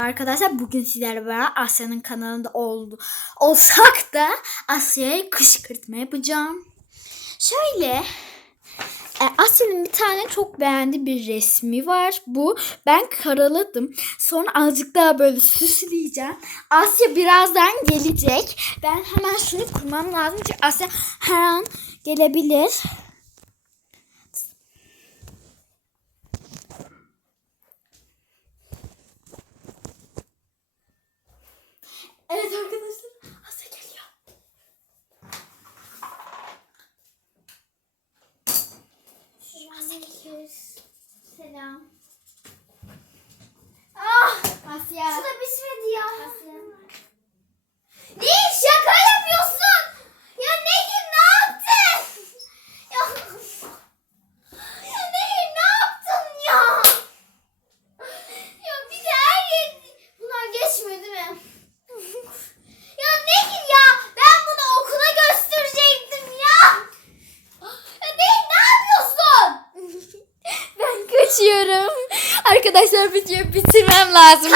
Arkadaşlar bugün sizlerle beraber Asya'nın kanalında oldu. Olsak da Asya'ya kışkırtma yapacağım. Şöyle e, Asya'nın bir tane çok beğendiği bir resmi var. Bu ben karaladım. Sonra azıcık daha böyle süsleyeceğim. Asya birazdan gelecek. Ben hemen şunu kurmam lazım. Çünkü Asya her an gelebilir. Ben kaçıyorum. Arkadaşlar videoyu bitirmem lazım.